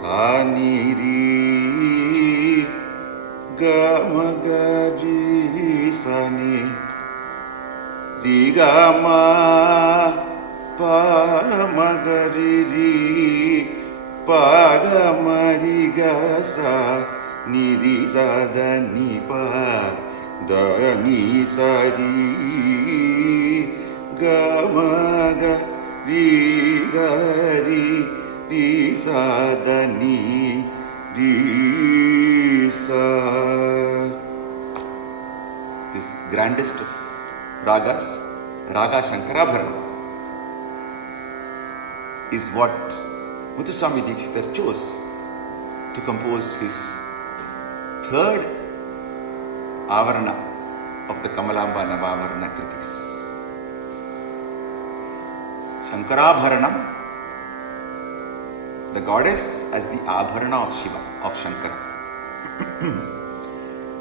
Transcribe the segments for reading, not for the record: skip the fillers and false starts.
sa ni ri ga ma ga ri sa ni ri ga ma pa ma ga ri pa ga ma ri ga sa ni ri sa da ni pa da ni sa ri ga ma ga ri ga ri ri sa da ni ri sa. This grandest of ragas, Raga Shankarabharanam, is what Muthuswami Dikshita chose to compose his third Avarana of the Kamalamba Navavarana Kritis. Shankarabharanam, the goddess as the Abharana of Shiva, of Shankara.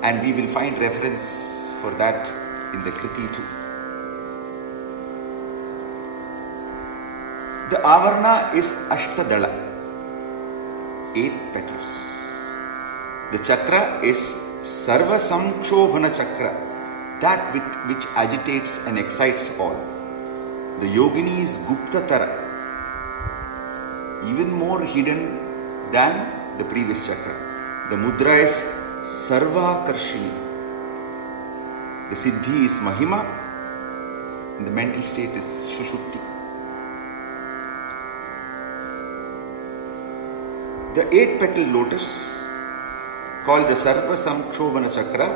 And we will find reference for that in the Kriti too. The Avarana is Ashtadala, 8 petals. The chakra is Sarva Samkshobhana chakra, that which agitates and excites all. The yogini is Guptatara, even more hidden than the previous chakra. The mudra is Sarvakarshini. The siddhi is Mahima, and the mental state is Shushupti. The 8-petal lotus, called the Sarva Samkshobhana chakra,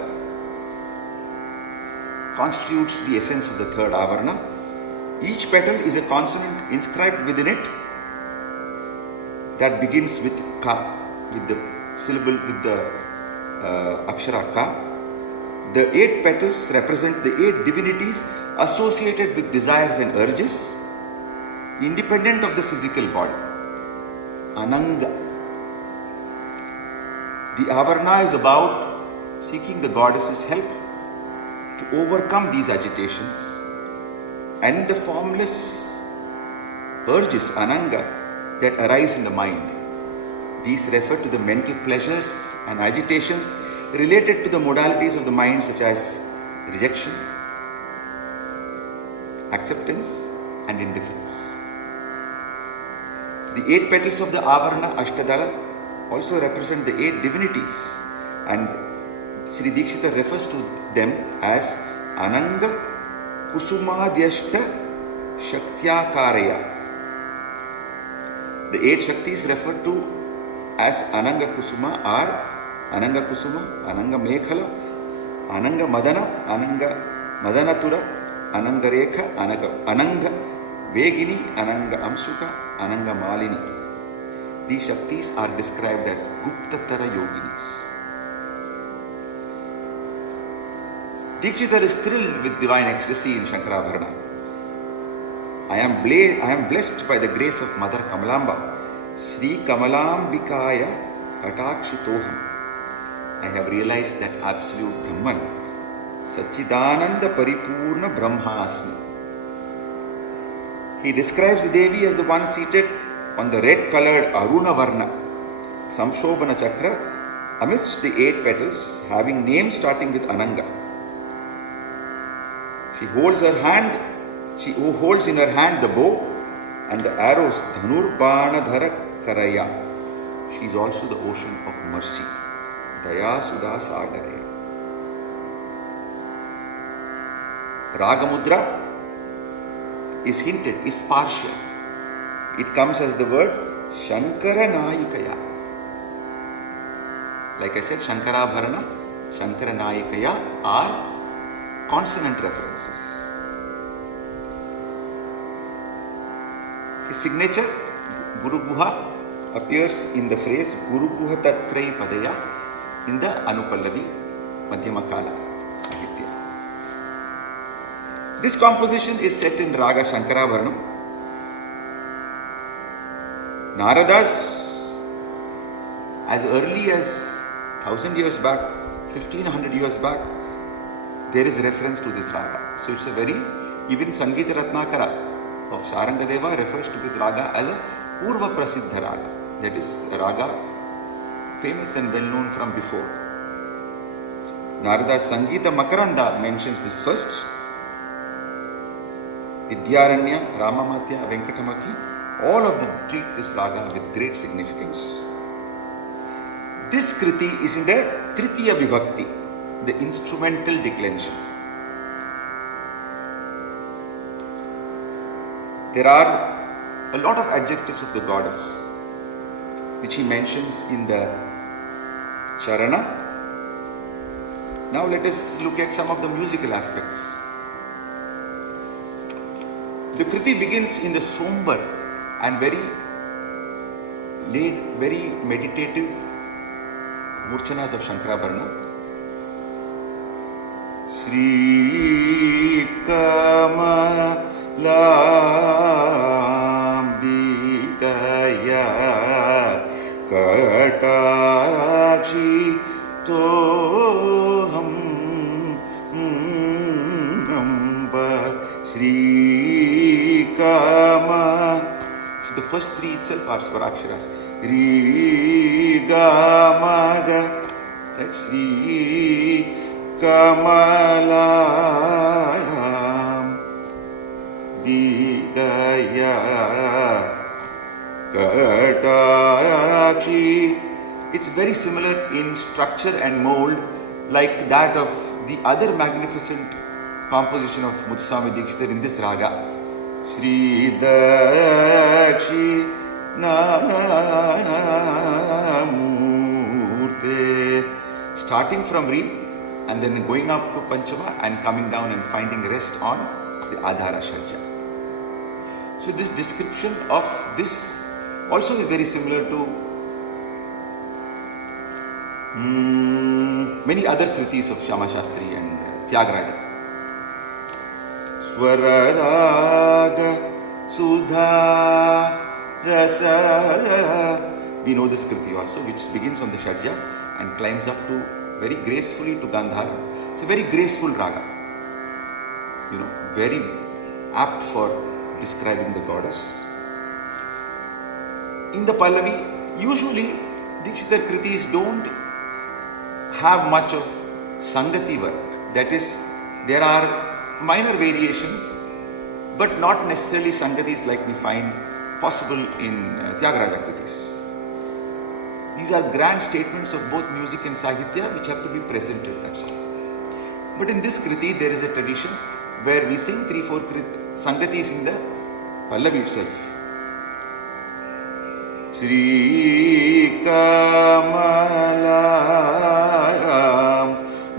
constitutes the essence of the third Avarana. Each petal is a consonant inscribed within it that begins with Ka, with the syllable, with the Akshara Ka. The 8 petals represent the 8 divinities associated with desires and urges, independent of the physical body. Ananga. The Avarana is about seeking the goddess's help to overcome these agitations and the formless urges, Ananga, that arise in the mind. These refer to the mental pleasures and agitations related to the modalities of the mind, such as rejection, acceptance, and indifference. The 8 petals of the Avarana Ashtadala also represent the 8 divinities, and Sri Dikshita refers to them as Ananga Kusumadhyashta Shaktyakaraya. The 8 Shaktis referred to as Ananga Kusuma are Ananga Kusuma, Ananga Mekhala, Ananga Madana, Ananga Madanatura, Ananga Rekha, Ananga Vegini, Ananga Amsuka, Ananga Malini. These Shaktis are described as Guptatara Yoginis. Dikshita is thrilled with divine ecstasy in Shankarabharana. I am blessed by the grace of Mother Kamalamba. Sri Kamalambikaya Katakshitoham. I have realized that absolute Brahman, Satchidananda Paripurna Brahma Asmi. He describes the Devi as the one seated on the red-colored Aruna Varna, Samshobhana Chakra, amidst the 8 petals, having names starting with Ananga. She holds in her hand the bow and the arrows, Dhanurbanadhara Karaya. She is also the ocean of mercy, Daya Sudha Sagaraya. Ragamudra is hinted, is partial. It comes as the word Shankara Nayikaya. Like I said, Shankarabharana, Shankara Nayikaya are consonant references. His signature, Guru Guha, appears in the phrase Guru Guha Tatrai Padaya in the Anupallavi Madhyamakala Sahitya. This composition is set in Raga Shankarabharanam. Naradas, as early as 1000 years back, 1500 years back, there is reference to this raga. So it's a very, even Sangeeta Ratnakara of Sarangadeva refers to this raga as a Purva Prasiddha raga. that is a raga famous and well known from before. Narada Sangeeta Makaranda mentions this first. Vidyaranya, Ramamatya, Venkatamaki, all of them treat this raga with great significance. This kriti is in the Tritiya Vibhakti, the instrumental declension. There are a lot of adjectives of the goddess which he mentions in the Charana. Now let us look at some of the musical aspects. The kriti begins in the somber and very meditative murchanas of Shankarabharana. Sri Kamalambikaya Katakshi Toham Amba Sri Kama. So the first three itself are Swaraksharas. Ri Gamaga, right? Sri Kamalayam Bigaya Katakshi. It's very similar in structure and mold like that of the other magnificent composition of Muthuswami Dikshithar in this raga. Sri Dakshi Namurte. Starting from Re and then going up to Panchama and coming down and finding rest on the Adhara Shajja. So this description of this also is very similar to many other kritis of Shyama Shastri and Tyagaraja. Swararaga Sudha Rasa. We know this kriti also, which begins on the Shadja and climbs up to very gracefully to Gandhara. It's a very graceful raga, very apt for describing the goddess. In the Pallavi, usually Dikshitar kritis don't have much of Sangati work. That is, there are minor variations, but not necessarily Sangatis like we find possible in Tyagaraja kritis. These are grand statements of both music and Sahitya which have to be presented, that's all. But in this kriti, there is a tradition where we sing 3-4 Sangatis in the Pallavi itself. Sri Kamalayam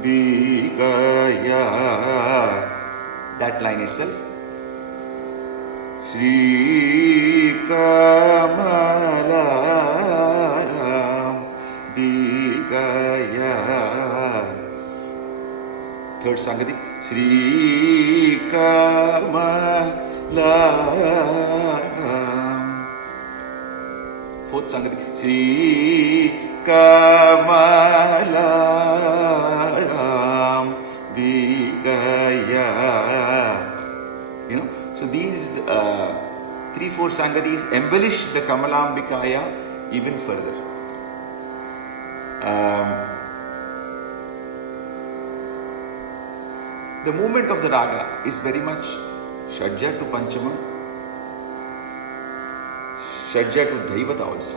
Bigaya. That line itself. Sri Kamalayam Bigaya. Third Sangati. Sri Kamalayam. Fourth Sangati. Sri Kamalayam Bigaya. So these 3-4 Sangatis embellish the Kamalambikaya even further. The movement of the raga is very much Shadja to Panchama, Shadja to Dhaivata also.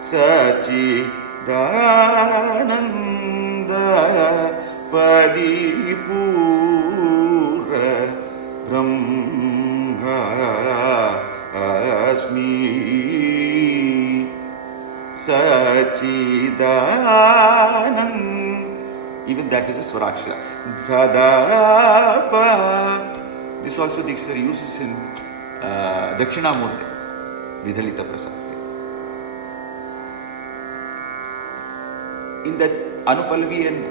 Sachidananda Paripura Brahma Asmi Sachidananda. Even that is a Swarakshara. Zadapa. This also Dikshithar uses in Dakshinamurti, Vidhalita Prasapti. In the Anupallavi and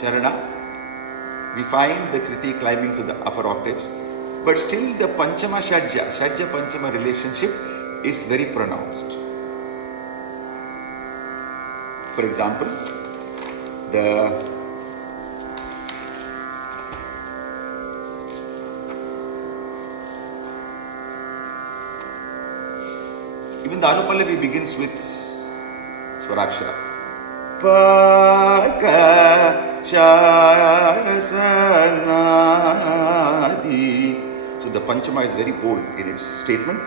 Charana, we find the kriti climbing to the upper octaves, but still the Panchama Shadja Panchama relationship is very pronounced. For example, the Even the Anupallavi begins with Swarakshara. Paka Shasanadi. So the Panchama is very bold in its statement.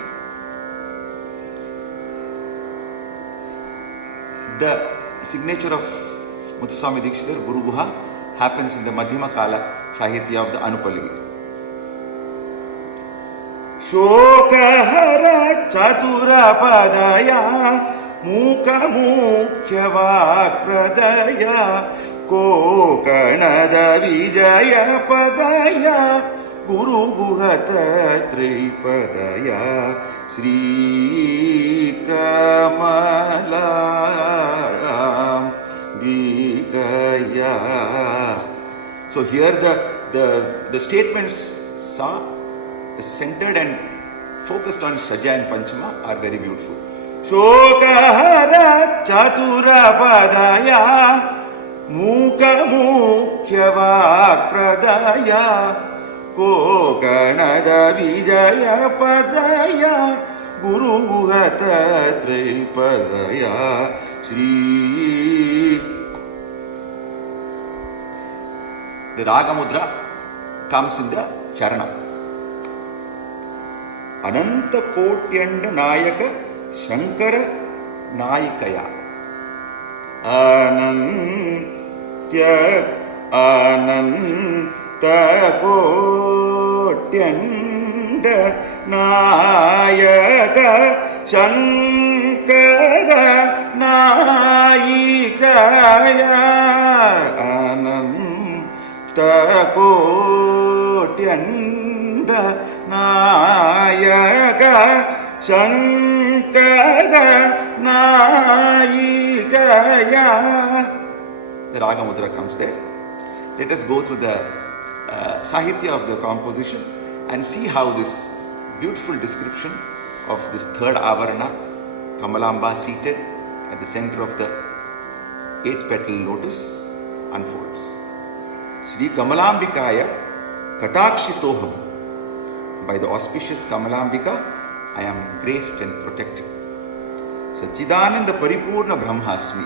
The signature of Muthuswami Dikshitar, Guru Guha, happens in the Madhyama Kala Sahitya of the Anupallavi. Shokahara Chatura Padaya Mukha Mukhya Vakpradaya Kokanada Vijaya Padaya Guru Guhata Tripadaya Sri Kamala Bikaya. So here the statements Sa is centered and focused on Shaja and Panchama are very beautiful. Shokahara Chatura Padaya Mukha Mukhya Vakpradaya Kokanada Vijaya Padaya Guru Guhata Tripadaya Sri. The Raga Mudra comes in the Charana. Ananta Kotyanda Nayaka Shankara Nayikaya. Ananta Kotyanda Nayaka Shankara Nayikaya. Ananta Kotyanda Nayaka Shankara Nayikaya. The Raga Mudra comes there. Let us go through the Sahitya of the composition and see how this beautiful description of this third Avarana, Kamalamba seated at the center of the 8-petal lotus, unfolds. Sri Kamalambikaya Katakshitoham. By the auspicious Kamalambika, I am graced and protected. Sachidananda Paripurna Brahmasmi,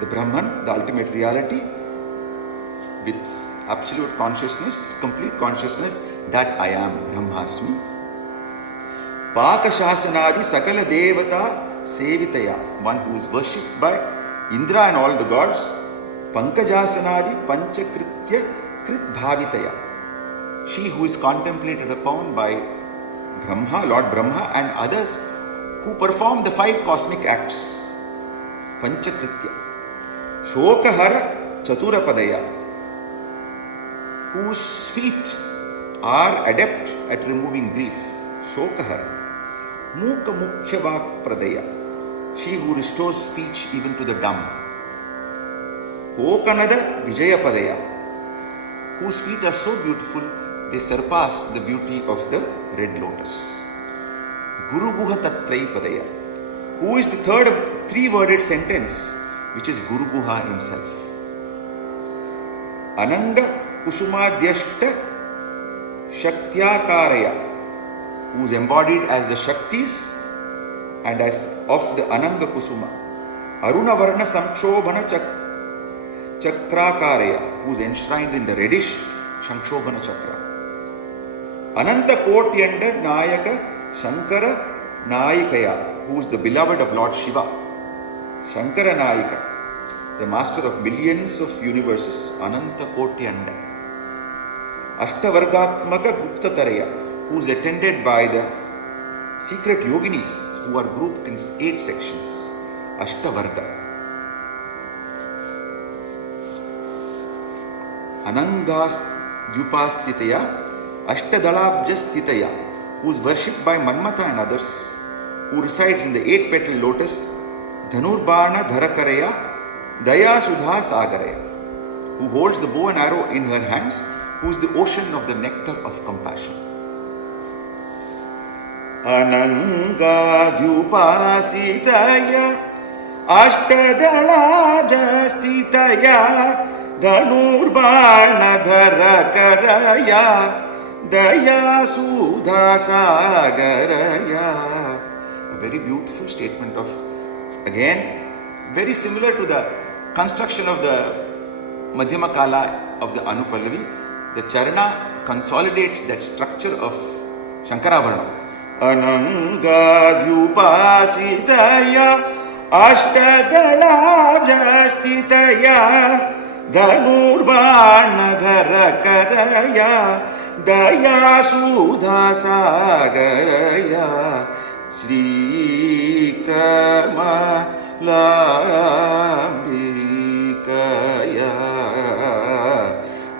the Brahman, the ultimate reality, with absolute consciousness, complete consciousness that I am Brahmasmi. Paka Shasanadi Sakala Devata Sevitaya, one who is worshipped by Indra and all the gods. Pankajasanadi Panchakritya Krit Bhavitaya, she who is contemplated upon by Brahma, Lord Brahma, and others who perform the 5 cosmic acts. Panchakritya. Shokahara Chaturapadaya, whose feet are adept at removing grief. Shokahara. Mukha Mukhya Vakpradaya, she who restores speech even to the dumb. Kokanada Vijayapadaya, whose feet are so beautiful they surpass the beauty of the red lotus. Guru Guha Tatraipadaya, who is the third 3-worded sentence, which is Guru Guha himself. Ananga Kusumadhyashta Shaktyakaraya, who is embodied as the Shaktis and as of the Ananga Kusuma. Aruna Varna Samshobhana Chakrakaraya, who is enshrined in the reddish Shanshobhana Chakra. Ananta Kotyanda Nayaka Shankara Nayikaya, who is the beloved of Lord Shiva. Shankara Nayika, the master of millions of universes. Ananta Kotyanda. Ashtavargatmaka Guptataraya, who is attended by the secret yoginis who are grouped in 8 sections. Ashtavarga. Anangas Dupastitaya Ashtadalabjastitaya, who is worshipped by Manmata and others, who resides in the 8-petal lotus Dhanurbana Dharakaraya Daya Sudha Sagaraya, who holds the bow and arrow in her hands, who is the ocean of the nectar of compassion. Ananga Dupasitaya Ashtadalabjastitaya Dhanurbana Dharakaraya Daya Sudha Sagaraya. very beautiful statement of, again, very similar to the construction of the Madhyama Kala of the Anupallavi. The Charana consolidates that structure of Shankarabharanam. Anangadyupasitaya Ashtadalabjastitaya Dhanurbanadharakaraya Dayasudhasagaraya Sri Kamalambikaya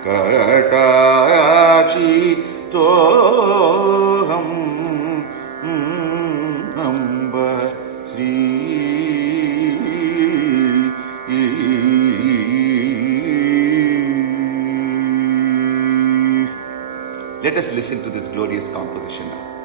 Katakshi Toham Amba Sri. Let us listen to this glorious composition now.